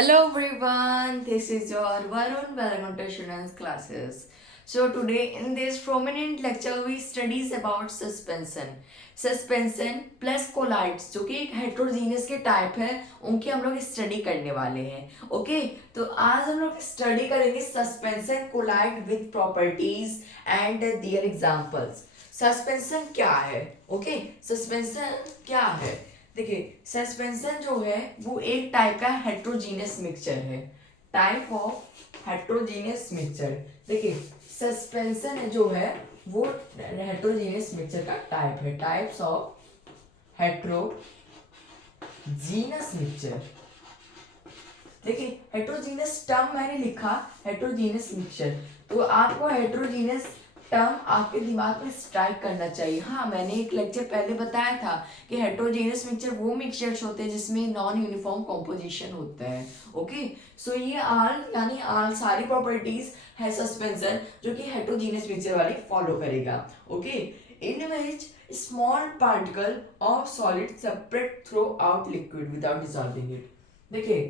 Hello everyone, this is your Varun. Welcome to Students Classes. So today in this prominent lecture we studies about suspension. Suspension plus colloids जो कि एक heterogeneous के type है उनकी हम लोग study करने वाले हैं. ओके, तो आज हम लोग स्टडी करेंगे suspension colloid with properties and their examples. Suspension क्या है? ओके, सस्पेंशन क्या है? देखिए, सस्पेंशन जो है वो एक टाइप का हेट्रोजीनियस मिक्सचर है. Type of heterogeneous mixture. देखिए, सस्पेंशन जो है वो हेट्रोजीनियस मिक्सचर का टाइप है. Types of heterogeneous mixture. देखिए, हेट्रोजीनियस टर्म मैंने लिखा हेट्रोजीनियस मिक्सचर, तो आपको हेट्रोजीनियस टर्म आपके दिमाग में स्ट्राइक करना चाहिए. हाँ, मैंने एक लेक्चर पहले बताया था कि हेट्रोजीनियस मिक्सचर वो मिक्सचर्स होते हैं जिसमें नॉन यूनिफॉर्म कॉम्पोजिशन होता है. ओके, सो ये आल यानी आल सारी प्रॉपर्टीज है सस्पेंशन जो कि हेट्रोजीनियस मिक्सचर वाली फॉलो करेगा. Okay, in which small particle of solid separate through out liquid without dissolving it. देखिए,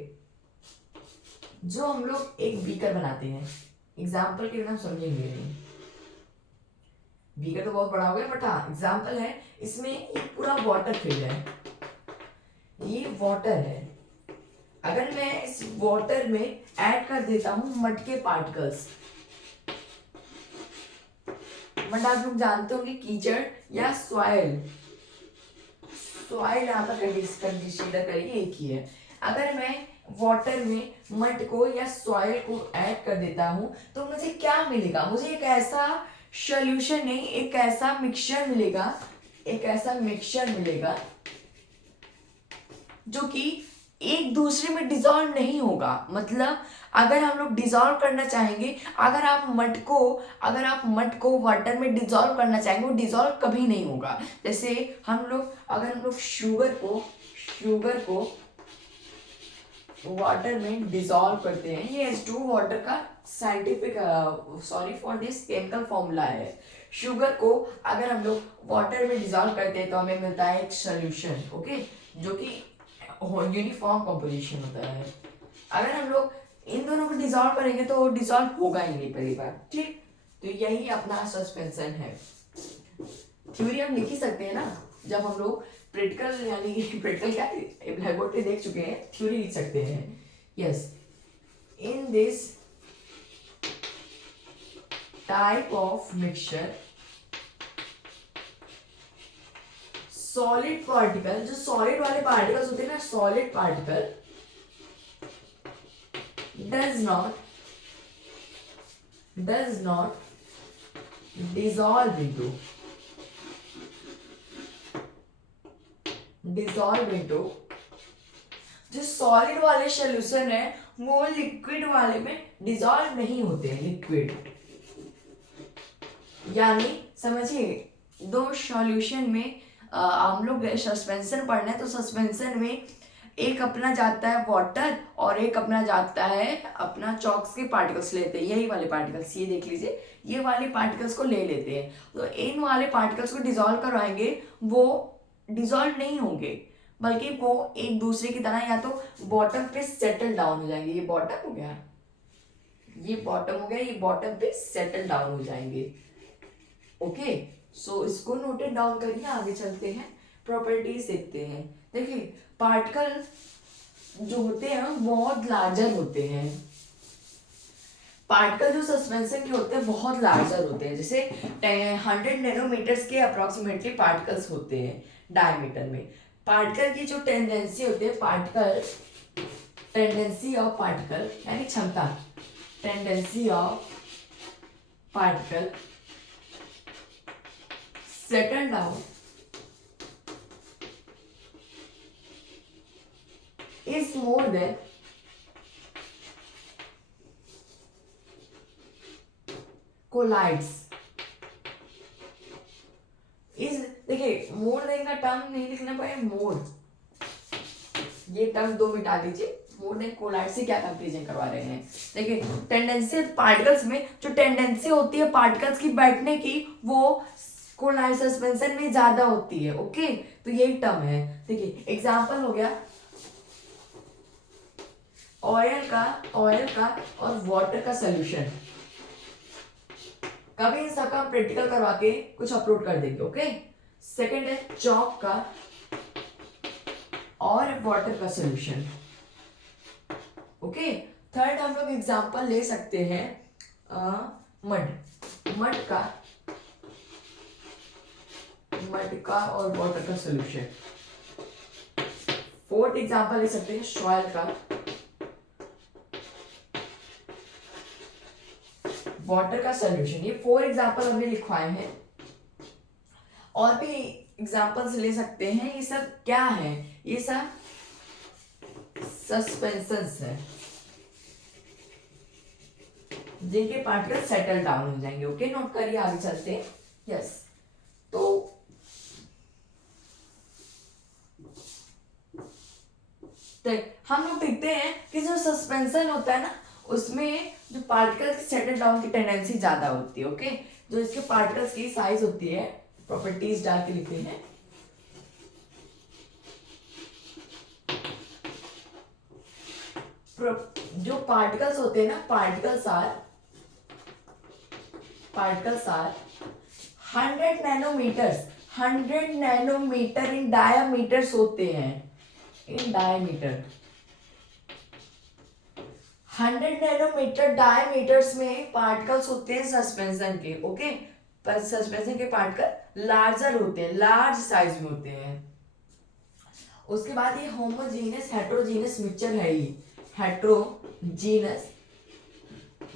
जो हम लोग एक बीकर बनाते हैं, एग्जाम्पल के बिना समझेंगे नहीं. बीकर तो बहुत बड़ा हो गया, बट हाँ एग्जाम्पल है. इसमें एक पूरा वाटर फिल है. ये वाटर है. अगर मैं इस वाटर में ऐड कर देता हूं मड के पार्टिकल्स. मड आप लोग जानते होंगे कीचड़ या सॉइल. सॉइल यहाँ पर कंडीशनर करिए एक ही है. अगर मैं वाटर में मड को या सॉइल को ऐड कर देता हूं तो मुझे क्या मिलेगा? मुझे एक ऐसा सॉल्यूशन नहीं, एक ऐसा मिक्सचर मिलेगा. एक ऐसा मिक्सचर मिलेगा जो कि एक दूसरे में डिसॉल्व नहीं होगा. मतलब अगर हम लोग डिसॉल्व करना चाहेंगे, अगर आप मड को वाटर में डिसॉल्व करना चाहेंगे, वो डिसॉल्व कभी नहीं होगा. जैसे अगर हम लोग शुगर को वाटर में डिसॉल्व करते हैं, ये H2 वाटर का scientific sorry for this chemical formula है. शुगर को अगर हम लोग वाटर में डिसॉल्व करते हैं तो हमें मिलता है एक सोल्यूशन. ओके, जो कि यूनिफॉर्म कंपोजिशन होता है. अगर हम लोग इन दोनों को डिसॉल्व करेंगे तो डिसॉल्व होगा ही नहीं पहली बार. ठीक, तो यही अपना सस्पेंशन है. थ्योरी हम लिख ही सकते हैं ना. जब हम लोग प्रैक्टिकल यानी प्रैक्टिकल क्या ब्लैक बोर्ड पे देख चुके हैं, थ्योरी लिख सकते हैं. Yes, in this type of mixture solid particle, जो सॉलिड वाले पार्टिकल्स होते हैं ना, solid particle does not dissolve into जो सॉलिड वाले सोल्यूशन है वो लिक्विड वाले में डिसॉल्व नहीं होते हैं. लिक्विड यानी समझिए, दो सॉल्यूशन में हम लोग सस्पेंशन पढ़ना है तो सस्पेंशन में एक अपना जाता है वाटर और एक अपना जाता है अपना चॉक्स के पार्टिकल्स लेते हैं. यही वाले पार्टिकल्स, ये देख लीजिए, ये वाले पार्टिकल्स को ले लेते हैं. तो इन वाले पार्टिकल्स को डिसॉल्व करवाएंगे, वो डिसॉल्व नहीं होंगे बल्कि वो एक दूसरे की तरह या तो बॉटम पे सेटल डाउन हो जाएंगे. ये बॉटम हो गया, ये बॉटम हो गया, ये बॉटम पे सेटल डाउन हो जाएंगे. ओके, सो इसको नोटेड डाउन करिए. आगे चलते हैं, प्रॉपर्टीज देखते हैं. देखिए, पार्टिकल जो होते हैं बहुत लार्जर होते हैं. पार्टिकल जो सस्पेंशन के होते हैं बहुत लार्जर होते हैं. जैसे 100 नैनोमीटर्स के अप्रोक्सीमेटली पार्टिकल्स होते हैं डायमीटर में. पार्टिकल की जो टेंडेंसी होती है, टेंडेंसी ऑफ पार्टिकल यानी क्षमता, tendency of particle settle down is more than collides is. देखिए, मोर देन का टर्म नहीं लिखना पड़ेगा. मोर, ये टर्म दो मिटा दीजिए. मोर देन कोलाइड से क्या कंपेरिजन करवा रहे हैं? देखिए, टेंडेंसी पार्टिकल्स में जो टेंडेंसी होती है पार्टिकल्स की बैठने की, वो कोलाइड सस्पेंशन में ज्यादा होती है. ओके, तो यही टर्म है. देखिए, एग्जांपल हो गया ऑयल का और वाटर का सोल्यूशन। कभी इन सबका हम प्रैक्टिकल करवा के कुछ अपलोड कर देंगे। ओके, सेकंड है चॉक का और वाटर का सोल्यूशन। ओके, थर्ड हम लोग एग्जांपल ले सकते हैं मड का और वाटर का सोल्यूशन। फोर्थ एग्जांपल ले सकते हैं सॉइल का, वाटर का सोल्यूशन। ये 4 एग्जांपल हमने लिखवाए हैं, और भी एग्जांपल्स ले सकते हैं। ये सब क्या है? ये सब सस्पेंशंस है जिनके पार्टिकल सेटल डाउन हो जाएंगे। ओके, नोट करिए, आगे चलते हैं। यस, तो हम लोग देखते हैं कि जो सस्पेंशन होता है ना, उसमें जो पार्टिकल सेटल डाउन की टेंडेंसी ज्यादा होती है। ओके, जो इसके पार्टिकल्स की साइज होती है, प्रॉपर्टीज डाल के लिखते हैं। जो पार्टिकल्स होते हैं ना, particles are 100 nanometre in diameters होते हैं। इन डायमीटर 100 नैनोमीटर डायमीटर्स में पार्टिकल्स होते हैं सस्पेंशन के। ओके, पर सस्पेंशन के पार्टिकल लार्जर होते हैं, लार्ज साइज में होते हैं। उसके बाद ये होमोजीनस हेट्रोजीनस मिक्सचर है। ये हेट्रोजीनस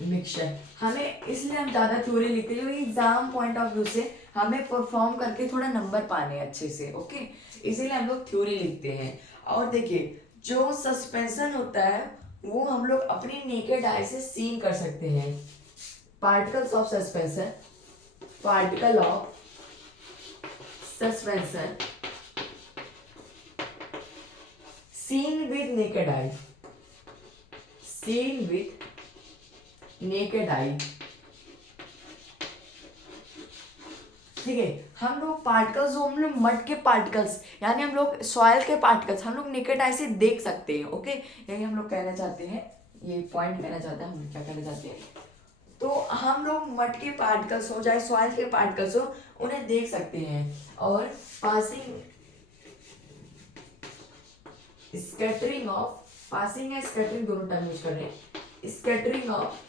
मिक्सचर हमें इसलिए हम ज्यादा थ्योरी लिखते हैं, एग्जाम पॉइंट ऑफ व्यू से हमें परफॉर्म करके थोड़ा नंबर पाने अच्छे से। ओके, इसीलिए हम लोग थ्योरी लिखते हैं। और देखिए, जो सस्पेंशन होता है वो हम लोग अपनी नेकेड आई से सीन कर सकते हैं। Particles of suspension, particle of suspension seen with naked eye, seen with naked eye। ठीक है, हम लोग पार्टिकल्स, जो हम लोग मड के पार्टिकल्स यानी हम लोग सॉइल के पार्टिकल्स हम लोग नेकेड आई से देख सकते हैं। ओके, यही हम लोग कहना चाहते हैं, ये पॉइंट कहना चाहते हैं। हम क्या कहना चाहते हैं, तो हम लोग मड के पार्टिकल्स हो चाहे सॉइल के पार्टिकल्स हो, उन्हें देख सकते हैं। और पासिंग स्कैटरिंग ऑफ, पासिंग है स्कैटरिंग दोनों टर्म यूज कर रहे हैं। Scattering of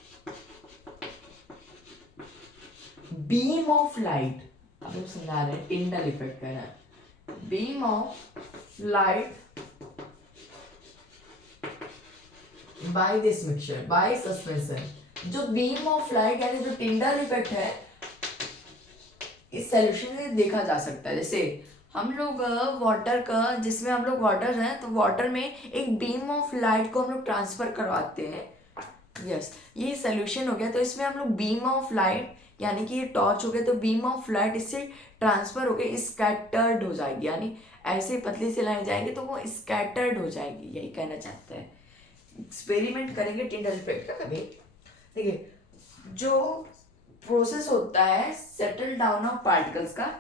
beam of light, अब हम समझा रहे हैं, टिंडल इफेक्ट कह रहे हैं। Beam of light by this mixture, by suspension. जो बीम ऑफ लाइट यानी जो टिंडल इफेक्ट है, इस सॉल्यूशन में देखा जा सकता है। जैसे हम लोग वाटर का, जिसमें हम लोग वाटर हैं, तो वाटर में एक बीम ऑफ लाइट को हम लोग ट्रांसफर करवाते हैं। यस, ये सोल्यूशन हो गया। तो इसमें हम लोग बीम ऑफ लाइट यानी कि ये टॉर्च हो गया, तो बीम ऑफ लाइट इससे ट्रांसफर हो गई, स्कैटर्ड हो जाएगी, यानी ऐसे पतली से लाइन जाएंगे तो वो स्कैटर्ड हो जाएगी। यही कहना चाहते हैं। एक्सपेरिमेंट करेंगे टिंडल इफेक्ट का कभी। देखिए, जो प्रोसेस होता है सेटल डाउन ऑफ पार्टिकल्स का,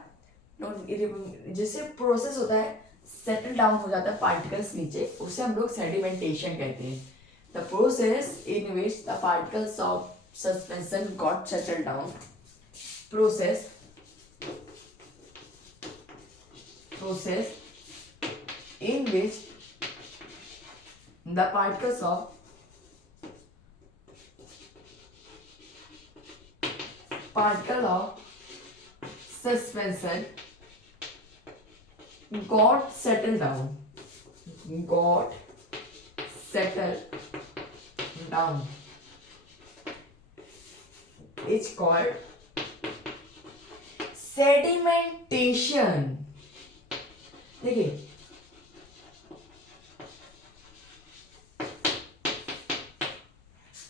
जिससे प्रोसेस होता है सेटल डाउन हो जाता है पार्टिकल्स नीचे, उसे हम लोग सेडिमेंटेशन कहते हैं। The process in which the particles of suspension got settle down, process in which the particles of suspension got settled down it's called sedimentation।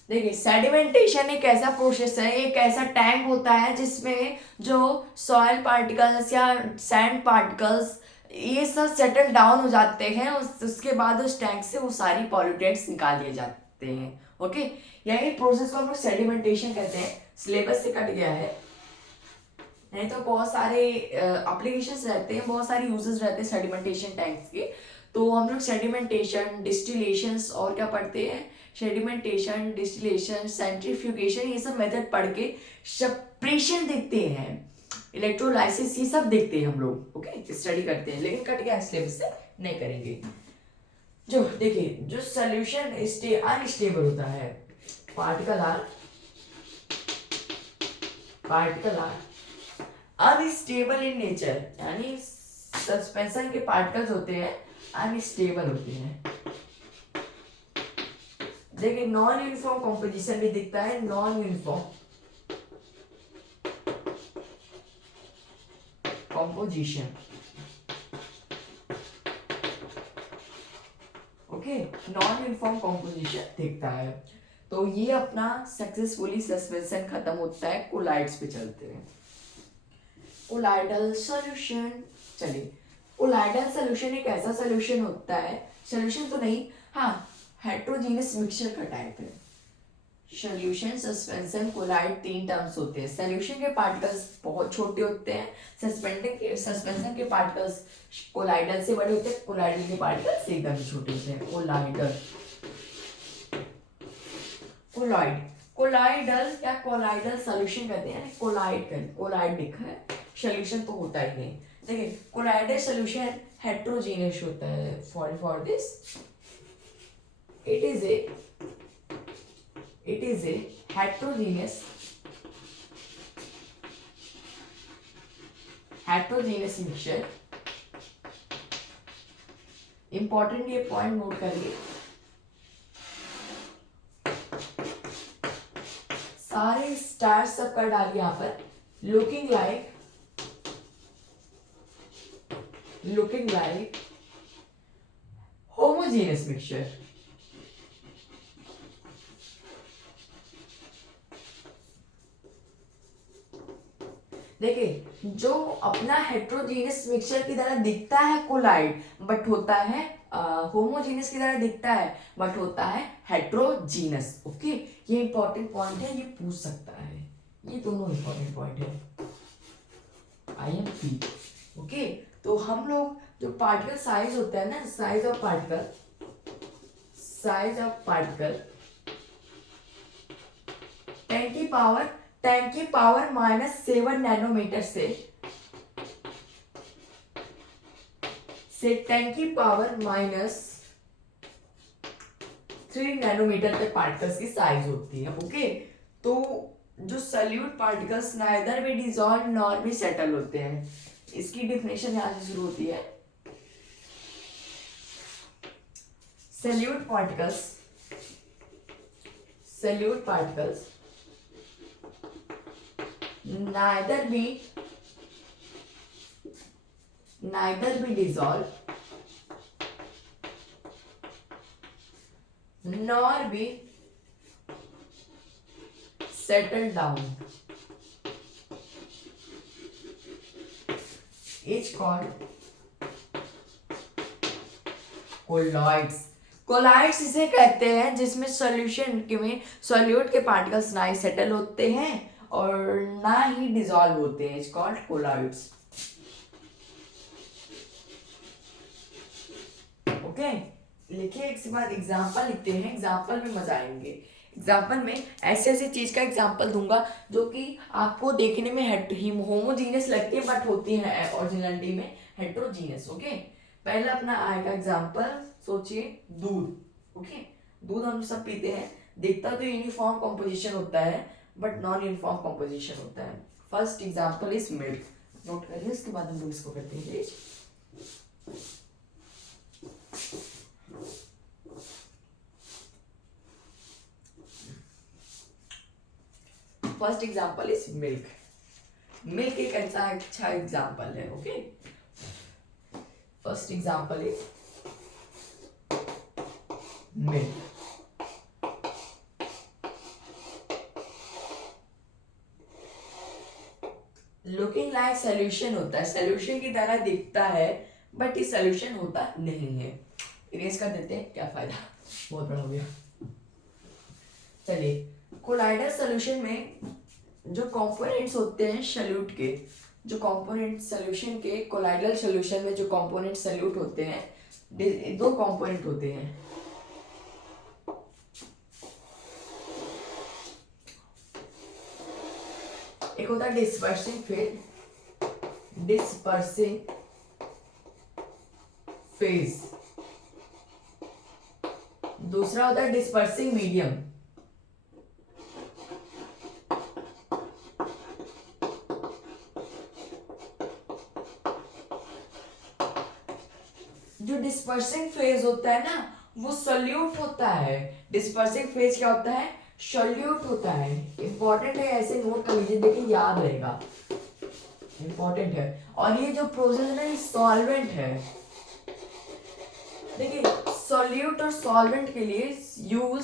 देखिए सेडिमेंटेशन एक ऐसा प्रोसेस है, एक ऐसा टैंक होता है जिसमें जो सॉइल पार्टिकल्स या सैंड पार्टिकल्स ये सब सेटल डाउन हो जाते हैं। उसके बाद उस टैंक से वो सारी पॉल्यूटेंट्स निकाल लिए जाते हैं। ओके, यही प्रोसेस को हम लोग सेडिमेंटेशन कहते हैं। सिलेबस से कट गया है, नहीं तो बहुत सारे एप्लीकेशंस रहते हैं, बहुत सारे यूजेस रहते हैं सेडिमेंटेशन टैंक्स के। तो हम लोग सेडिमेंटेशन, डिस्टिलेशंस और क्या पढ़ते हैं, सेडिमेंटेशन, डिस्टिलेशन, सेंट्रीफ्यूगेशन, ये सब मेथड पढ़ के सेपरेशन देखते हैं, इलेक्ट्रोलाइसिस, ये सब देखते हैं हम लोग, ओके, स्टडी करते हैं, लेकिन कट गया सिलेबस से, नहीं करेंगे। जो देखिए, जो सोल्यूशन अनस्टेबल होता है, particle are unstable in nature, यानी सस्पेंशन के पार्टिकल्स होते हैं अनस्टेबल होते हैं। देखिए, नॉन यूनिफॉर्म कॉम्पोजिशन भी दिखता है, non uniform composition, okay, non uniform composition दिखता है। तो ये अपना सक्सेसफुली सस्पेंशन खत्म होता है, कोलाइड्स पे चलते हैं। कोलाइडल सॉल्यूशन, चलिए, कोलाइडल सॉल्यूशन एक ऐसा सॉल्यूशन होता है, सॉल्यूशन तो नहीं, हाँ, हेट्रोजीनियस मिक्सचर का टाइप है। सॉल्यूशन, सस्पेंशन, कोलाइड, 3 टर्म्स होते हैं। सॉल्यूशन के पार्टिकल्स बहुत छोटे होते हैं, सस्पेंशन के पार्टिकल्स कोलाइडल से बड़े होते हैं, कोलाइडल के पार्टिकल्स एकदम छोटे होते हैं। कोलाइडल या कोलाइडल सॉल्यूशन कहते हैं, कोलाइड लिखा है, सॉल्यूशन तो होता ही नहीं। देखिए, कोलाइडल सॉल्यूशन हेट्रोजीनियस होता है। For this it is a heterogeneous mixture। Important ये पॉइंट नोट करिए, सारे स्टार सब कर डालिए यहाँ पर। Looking like homogeneous mixture. देखिए, जो अपना हेट्रोजीनियस मिक्सचर की तरह दिखता है कोलाइड, बट होता है होमोजीनियस की तरह दिखता है, बट होता है हेट्रोजीनस, ओके। ये इंपॉर्टेंट पॉइंट है, ये पूछ सकता है, ये दोनों इंपॉर्टेंट पॉइंट है, IMP, ओके। तो हम लोग जो पार्टिकल साइज होता है ना, साइज ऑफ पार्टिकल 10 की पावर -7 नैनोमीटर से 10 की पावर -3 नैनोमीटर तक पार्टिकल्स की साइज होती है, ओके। तो जो सॉल्यूट पार्टिकल्स नाइदर भी डिसॉल्व नॉर भी सेटल होते हैं, इसकी डिफिनेशन यहां से शुरू होती है। Solute particles neither be dissolve nor be settle down, is called colloids इसे कहते हैं जिसमें सॉल्यूशन में सॉल्यूट के पार्टिकल्स ना ही सेटल होते हैं और ना ही डिसॉल्व होते हैं, इट्स कॉल्ड कोलॉइड्स, ओके। लिखिए, एक से बाद एग्जांपल लिखते हैं, एग्जांपल में मजा आएंगे। एग्जांपल में ऐसे चीज का एग्जांपल दूंगा जो कि आपको देखने में होमोजीनियस लगती है, बट होती है ओरिजिनलिटी में हेट्रोजीनियस, ओके। पहला अपना आएगा एग्जांपल, सोचिए, दूध, ओके। दूध हम सब पीते हैं, दिखता तो यूनिफॉर्म कंपोजिशन होता है, बट नॉन यूनिफॉर्म कंपोजिशन होता है। First example is milk, note करिए, उसके बाद हम लोग इसको करते हैं। First example is milk. Milk एक अच्छा एग्जांपल है, okay. First example is milk. Looking like solution होता है, सॉल्यूशन की तरह दिखता है, बट ये सॉल्यूशन होता नहीं है। इरेज कर देते हैं, क्या फायदा, बहुत बड़ा हो गया। चलिए, कोलाइडल सॉल्यूशन में जो कंपोनेंट्स होते हैं सॉल्यूट के, जो कंपोनेंट सॉल्यूशन के कोलाइडल सॉल्यूशन में जो कंपोनेंट सॉल्यूट होते हैं, 2 कंपोनेंट होते हैं, एक होता है डिस्पर्सिंग फेज, डिस्पर्सिंग फेज, दूसरा होता है डिस्पर्सिंग मीडियम। जो डिस्पर्सिंग फेज होता है ना वो सल्यूट होता है। डिस्पर्सिंग फेज क्या होता है? सल्यूट होता है। इंपॉर्टेंट है, ऐसे नोट कर लीजिए, देखिए याद रहेगा, इंपॉर्टेंट है। और ये जो प्रोसेस है ना ये सॉल्वेंट है। देखिए सॉल्यूट और सॉल्वेंट के लिए use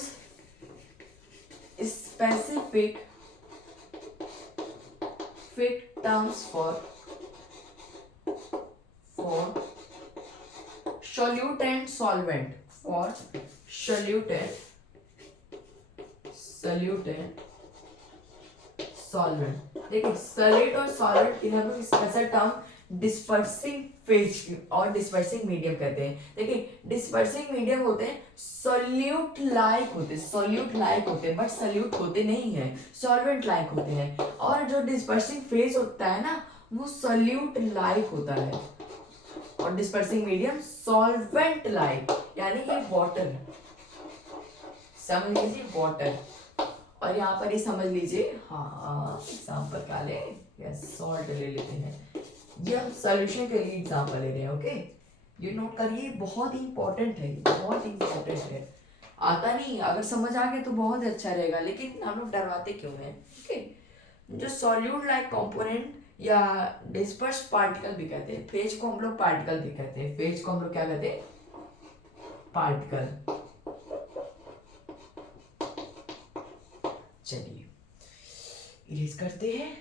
specific fit terms for solute and solvent, for solute and solvent। देखिए सॉलिड और सॉल्वेंट के लिए हम लोग स्पेशल टर्म डिस्पर्सिंग फेज और डिस्पर्सिंग मीडियम कहते हैं। देखिए डिस्पर्सिंग मीडियम होते हैं सॉल्यूट लाइक होते हैं, सॉल्यूट लाइक होते हैं बट सॉल्यूट होते नहीं है, सॉल्वेंट लाइक होते हैं। और जो डिस्पर्सिंग फेज होता है ना वो सॉल्यूट लाइक होता है, और डिस्पर्सिंग मीडियम सॉल्वेंट लाइक, यानी ये वाटर, समझ लीजिए वाटर। और यहाँ पर ही समझ लीजिए, हाँ एग्जाम्पल क्या ले, यस सॉल्ट ले लेते हैं, ये हम सॉल्यूशन के लिए एग्जाम्पल ले रहे हैं। ओके ये नोट करिए, बहुत ही इंपॉर्टेंट है, बहुत इंपॉर्टेंट है। आता नहीं, अगर समझ आ गया तो बहुत अच्छा रहेगा, लेकिन हम लोग डरवाते क्यों हैं? ओके जो सॉल्यूट लाइक कंपोनेंट या डिस्पर्स पार्टिकल भी कहते हैं, फेज को हम लोग पार्टिकल भी कहते हैं, फेज को हम लोग क्या कहते हैं? पार्टिकल। चलिए इरेज करते हैं।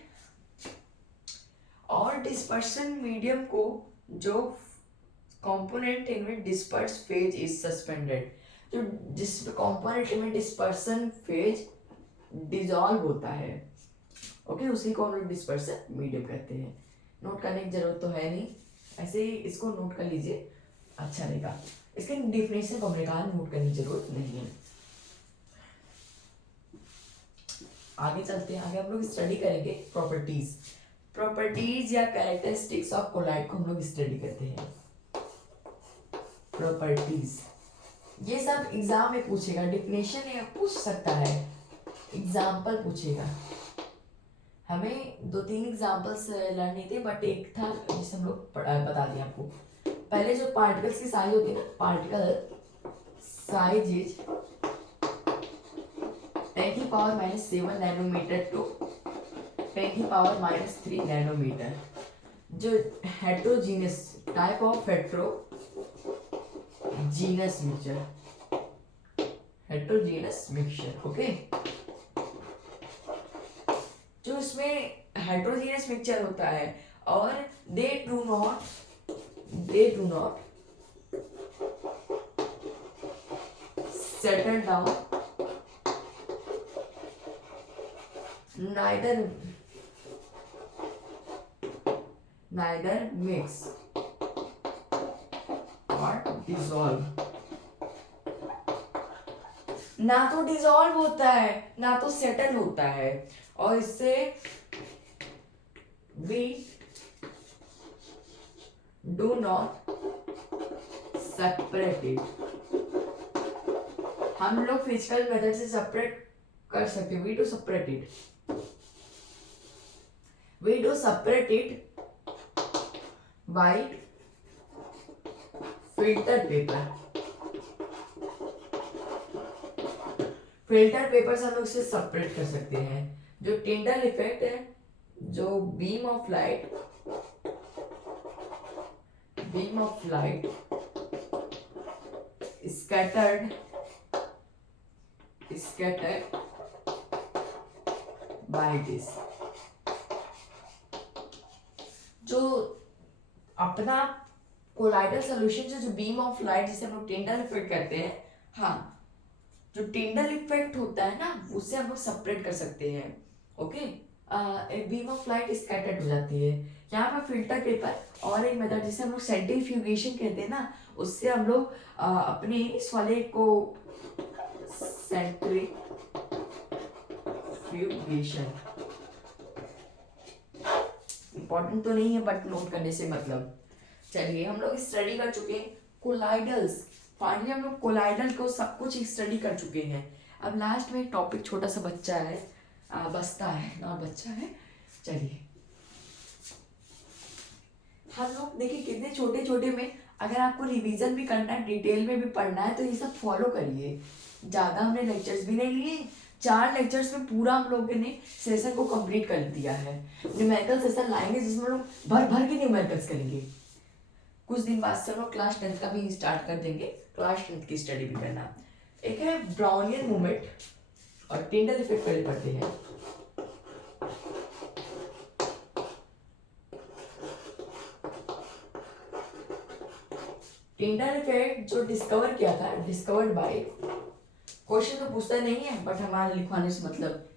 और डिस्पर्शन मीडियम को जो कंपोनेंट इनमें डिस्पर्स फेज इज सस्पेंडेड, जो जिस कंपोनेंट में डिस्पर्शन फेज डिसॉल्व होता है, ओके उसी को हम लोग डिस्पर्सन मीडियम कहते हैं। नोट करने की जरूरत तो है नहीं, ऐसे ही इसको नोट कर लीजिए, अच्छा रहेगा। इसके डिफिनेशन को हमने कहा नोट करने की जरूरत नहीं है। आगे चलते हैं, आगे हम लोग स्टडी करेंगे प्रॉपर्टीज, प्रॉपर्टीज या कैरेक्टरिस्टिक्स ऑफ कोलाइड को हम लोग स्टडी करते हैं। प्रॉपर्टीज ये सब एग्जाम में पूछेगा, डिफिनेशन ये पूछ सकता है, एग्जाम्पल पूछेगा। हमें 2-3 एग्जाम्पल्स लर्न थे, बट एक था जिसे हम लोग बता दिया आपको। पहले जो पार्टिकल्स की साइज होती है ना, particle size is 10⁻⁻7 nanometre to 10⁻⁻3 nanometre. जो heterogeneous type of heterogeneous mixture, heterogeneous mixture, okay जो इसमें हेट्रोजीनियस मिक्सचर होता है और they do not settle down, neither mix or dissolve। ना तो डिसॉल्व होता है ना तो सेटल होता है, और इससे we do not separate it। हम लोग फिजिकल मेथड से सेपरेट कर सकते हैं, we do separate it by filter paper। Filter paper से हम लोग इसे सेपरेट कर सकते हैं। जो टिंडल इफेक्ट है, जो beam of light scattered by this, जो अपना कोलाइडल सॉल्यूशन से जो बीम ऑफ लाइट जिसे हम लोग टिंडल इफेक्ट कहते हैं, हाँ जो टिंडल इफेक्ट होता है ना उससे हम लोग सेपरेट कर सकते हैं। Okay beam of light scattered हो जाती है। यहाँ पर फिल्टर पेपर और एक मेथड जिसे हम लोग सेंट्रीफ्यूगेशन कहते हैं ना, उससे हम लोग अपने इस वाले को सेंट्रीफ्यूगेशन इम्पोर्टेंट तो नहीं है बट नोट करने से मतलब। चलिए हम लोग स्टडी कर चुके हैं कोलाइडल्स। फाइनली हम लोग कोलाइडल को सब कुछ स्टडी कर चुके हैं। अब लास्ट में एक टॉपिक छोटा सा बच्चा है, बचता है ना, बच्चा है। चलिए हम लोग देखिए कितने छोटे छोटे में, अगर आपको रिवीजन भी करना है, डिटेल में भी पढ़ना है, तो ये सब फॉलो करिए। ज़्यादा हमने लेक्चर्स भी नहीं लिए, 4 लेक्चर्स में पूरा हम लोगों ने सेशन को कंप्लीट कर दिया है। न्यूमेरिकल सेशन लाएंगे जिसमें हम लोग भर भर के न्यूमेरिकल्स करेंगे। कुछ दिन बाद से हम लोग क्लास 10 का भी स्टार्ट कर देंगे, क्लास 10 की स्टडी भी करना। एक है ब्राउनियन मूवमेंट और टिंडल इफेक्ट पहले पढ़ते हैं। टिंडल इफेक्ट जो डिस्कवर किया था, डिस्कवर्ड बाय, क्वेश्चन तो पूछता नहीं है बट हमारे लिखवाने से मतलब,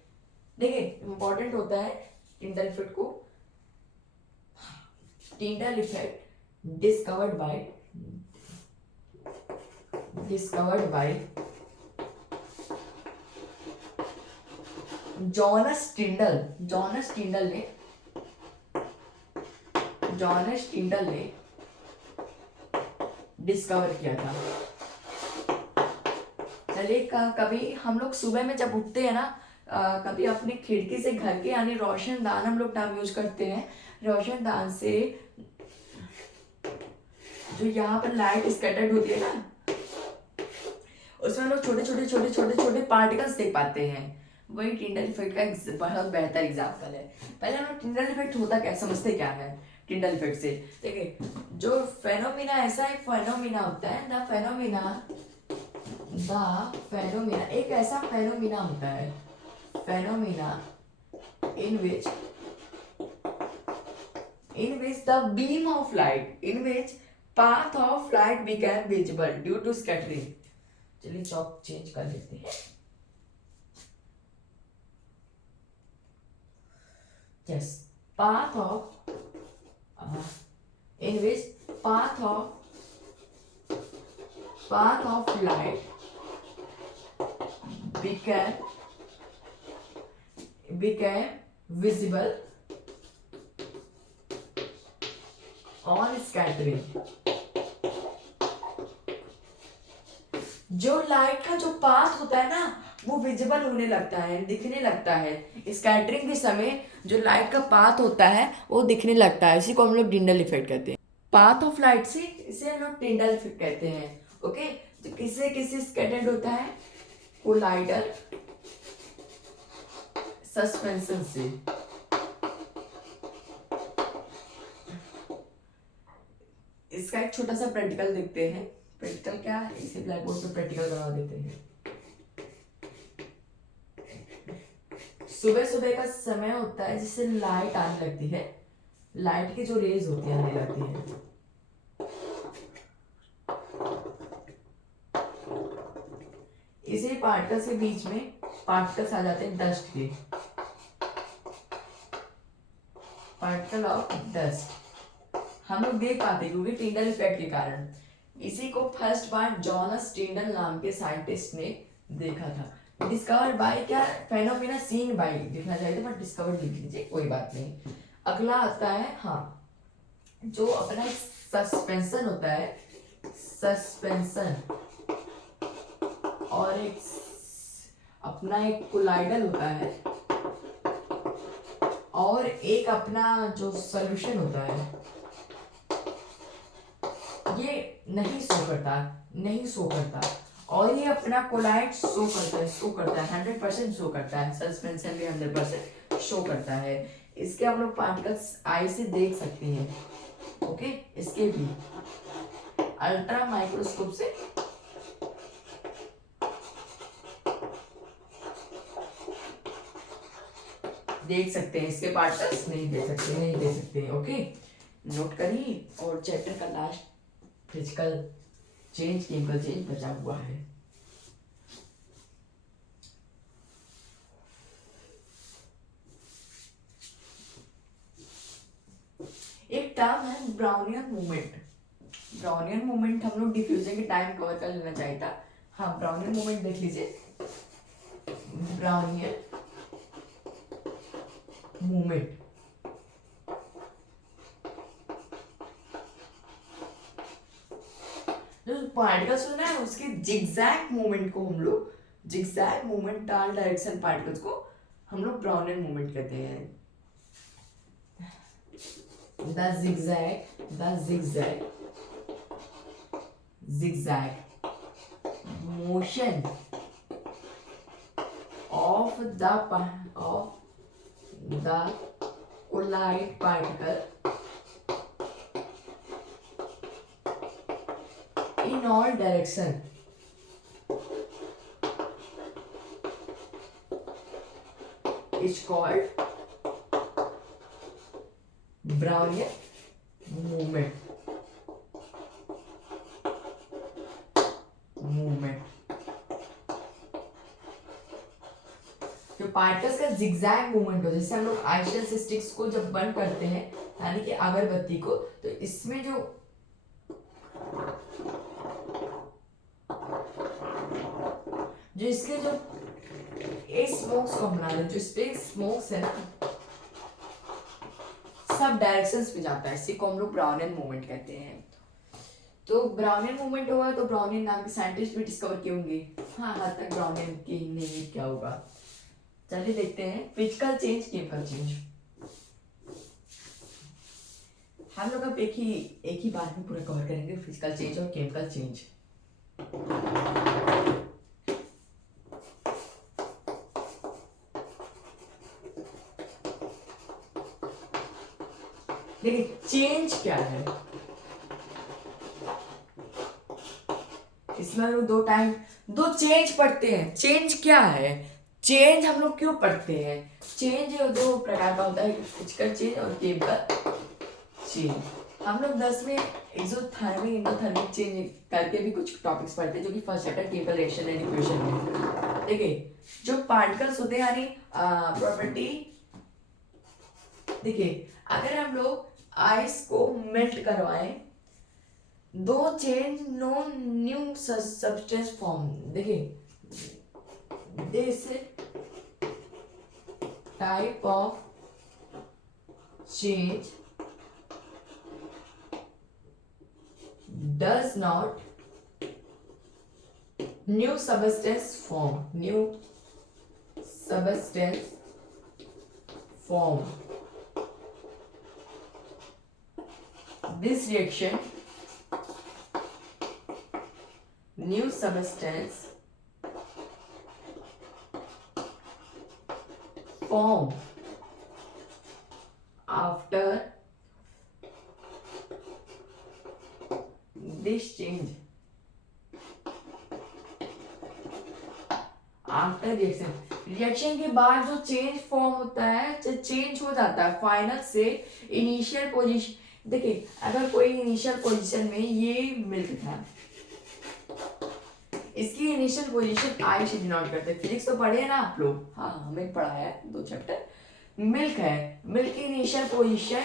देखिए इंपॉर्टेंट होता है टिंडल इफेक्ट को। Tyndall effect discovered by John Tyndall ने डिस्कवर किया था। चलिए कभी हम लोग सुबह में जब उठते हैं ना, कभी अपनी खिड़की से घर के, यानी रोशनदान हम लोग टर्म यूज करते हैं, रोशनदान से जो यहाँ पर लाइट स्कैटर्ड होती है ना, उसमें हम लोग छोटे पार्टिकल्स देख पाते हैं। वही टिंडल इफेक्ट का बहुत बेहतर एग्जाम्पल है। पहले हम लोग टिंडल इफेक्ट होता क्या, समझते क्या है टिंडल इफेक्ट से। देखिए जो फेनोमिना, ऐसा एक फेनोमिना होता है, द फेनोमिना एक ऐसा फेनोमिना होता है, phenomena in which the beam of light, in which path of light became visible due to scattering। चलिए चौक चेंज कर लेते हैं। yes, path of in which path of light became visible on scattering। जो light का जो path होता है ना, वो विजिबल होने लगता है, दिखने लगता है। स्कैटरिंग के समय जो लाइट का पाथ होता है वो दिखने लगता है, इसी को हम लोग टिंडल इफेक्ट कहते हैं। पाथ ऑफ लाइट से इसे हम लोग टिंडल इफेक्ट कहते हैं। ओके, तो किससे स्कैटर्ड होता है, कोलाइडल सस्पेंशन से। इसका एक छोटा सा प्रैक्टिकल देखते हैं। प्रैक्टिकल क्या है, इसे ब्लैक बोर्ड पे प्रैक्टिकल बना देते हैं। सुबह सुबह का समय होता है जिससे लाइट आने लगती है, लाइट की जो रेज होती है आने लगती है। इसी पार्टिकल्स के बीच में पार्टिकल्स आ जाते हैं डस्ट के, पार्टिकल ऑफ डस्ट हम लोग देख पाते क्योंकि टिंडल इफेक्ट के कारण। इसी को फर्स्ट बार जॉनस टिंडल नाम के साइंटिस्ट ने देखा था। डिस्कवर्ड बाय क्या, फेनोमेना सीन बाय लिखना चाहिए था बट डिस्कवर्ड लिख लीजिए, कोई बात नहीं। अगला आता है, हाँ, जो अपना सस्पेंशन होता है, सस्पेंशन, और एक अपना एक कोलाइडल होता है, और एक अपना जो सॉल्यूशन होता है, ये नहीं शो करता, और ये अपना कोलाइड शो करता है 100% शो करता है, सस्पेंशन भी 100% शो करता है। इसके हम लोग पार्टिकल्स आई से देख सकते हैं। ओके, इसके भी अल्ट्रा माइक्रोस्कोप से देख सकते हैं, इसके पार्टिकल्स नहीं दे सकते। ओके, नोट करिए। और चैप्टर का last physical change, chemical change बचा हुआ है। एक टर्म है ब्राउनियन मूवमेंट। ब्राउनियन मूवमेंट हम लोग डिफ्यूजन के टाइम कवर कर लेना चाहिए था। हाँ, ब्राउनियन मूवमेंट देख लीजिए। ब्राउनियन मूवमेंट पार्टिकल्स होना है उसके जिगजैग मूवमेंट को हम लोग, जिगजैग मूवमेंट टाल डायरेक्शन पार्टिकल्स को हम लोग ब्राउनियन मूवमेंट कहते हैं। The zigzag motion of the collide particle in all direction is called Brownian movement. जो पार्टिकल्स का जिगजैग मूवमेंट हो, जैसे हम लोग आइसोलेशन स्टिक्स को जब बंद करते हैं यानी कि अगरबत्ती को, तो इसमें जो इसके जो स्मोक्स को बना रहे, जो इसपे स्मोक्स है ना, सब डायरेक्शंस पे जाता है, इसी को हम लोग ब्राउनियन मूवमेंट कहते हैं। तो ब्राउनियन मूवमेंट हुआ तो ब्राउनियन नाम के साइंटिस्ट भी डिस्कवर किए होंगे। हाँ, हद तक ब्राउनियन की नहीं क्या होगा। चलिए देखते हैं फिजिकल चेंज, केमिकल चेंज। हम लोग अब एक ही बार में पूरा कवर करेंगे फिजिकल चेंज और केमिकल चेंज। देखिए चेंज क्या है, इसमें हम लोग दो चेंज पढ़ते हैं। चेंज क्या है, चेंज हम लोग क्यों पढ़ते हैं? चेंज दो प्रकार का होता है, फिजिकल चेंज और केमिकल चेंज। हम लोग 10 में एक्सोथर्मिक एंडोथर्मिक चेंज करके भी कुछ टॉपिक्स पढ़ते हैं, जो कि first chapter chemical reaction and equation में। देखिए जो पार्टिकल्स होते हैं यानी प्रॉपर्टी, देखिए अगर हम लोग आइस को मेल्ट करवाएं, दो change no new substance form. देखिए this type of change does not new substance form. This reaction, new substance form after this change, after reaction के बाद जो चेंज फॉर्म होता है, चेंज हो जाता है फाइनल से इनिशियल पोजीशन। देखिए अगर कोई इनिशियल पोजीशन में ये मिल्क था, इसकी इनिशियल पोजीशन आई से डिनोट करते हैं। फिजिक्स तो पढ़े हैं ना आप लोग, हाँ हमें पढ़ाया है 2 चैप्टर। मिल्क है, मिल्क की इनिशियल पोजीशन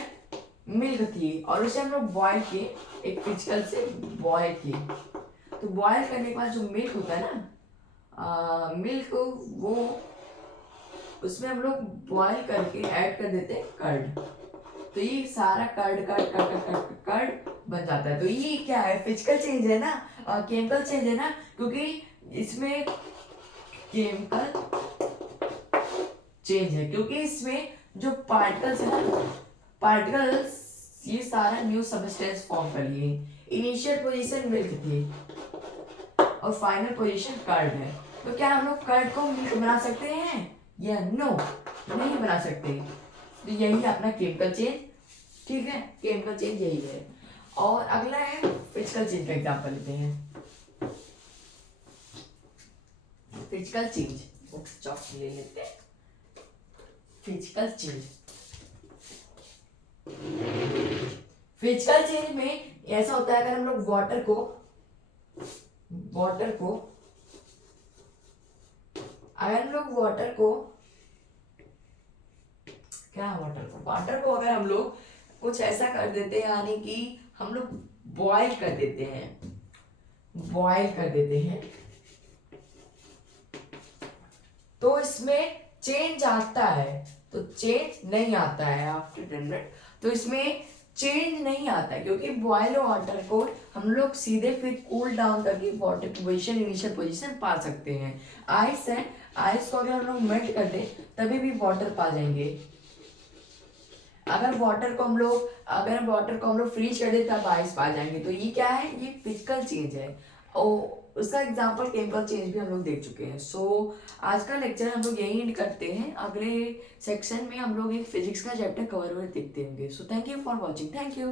मिल्क थी और उसे हम लोग बॉयल किए, एक फिजिकल से बॉयल किए। तो बॉयल करने के बाद जो मिल्क होता है ना, मिल्क वो उसमें हम लोग बॉयल करके ऐड कर देते हैं कर्ड। तो ये सारा कर्ड बन जाता है। तो ये क्या है, फिजिकल चेंज है ना, केमिकल चेंज है ना, क्योंकि इसमें केमिकल चेंज है क्योंकि इसमें जो पार्टिकल्स है ना, पार्टिकल्स ये सारा न्यू सब्सटेंस फॉर्म कर लिए। इनिशियल पोजीशन मिल्क थी और फाइनल पोजीशन कर्ड है। तो क्या हम लोग कर्ड को मिल्क बना सकते हैं या नो, नहीं बना सकते। तो यही अपना केमिकल चेंज, ठीक है, केमिकल चेंज यही है। और अगला है फिजिकल चेंज का एग्जांपल लेते हैं। फिजिकल चेंज चॉक ले लेते हैं। फिजिकल चेंज, फिजिकल चेंज में ऐसा होता है, अगर हम लोग वाटर को अगर हम लोग कुछ ऐसा कर देते हैं, यानी कि हम लोग बॉयल कर देते हैं, तो इसमें चेंज आता है, तो चेंज नहीं आता है आफ्टर 10 मिनट। तो इसमें चेंज नहीं आता है, क्योंकि बॉयल वाटर को हम लोग सीधे फिर कूल डाउन करके वाटर की पोजिशन, इनिशियल पोजिशन पा सकते हैं। आइस है, आइस को अगर हम लोग मेल्ट कर दें तभी भी वाटर पा जाएंगे। अगर वाटर को हम लोग फ्रीज कर दे तब आइस पा जाएंगे। तो ये क्या है, ये फिजिकल चेंज है। और उसका एग्जांपल केमिकल चेंज भी हम लोग देख चुके हैं। सो आज का लेक्चर हम लोग यही एंड करते हैं। अगले सेक्शन में हम लोग एक फिजिक्स का चैप्टर कवर देखते होंगे। So thank you for watching, thank you.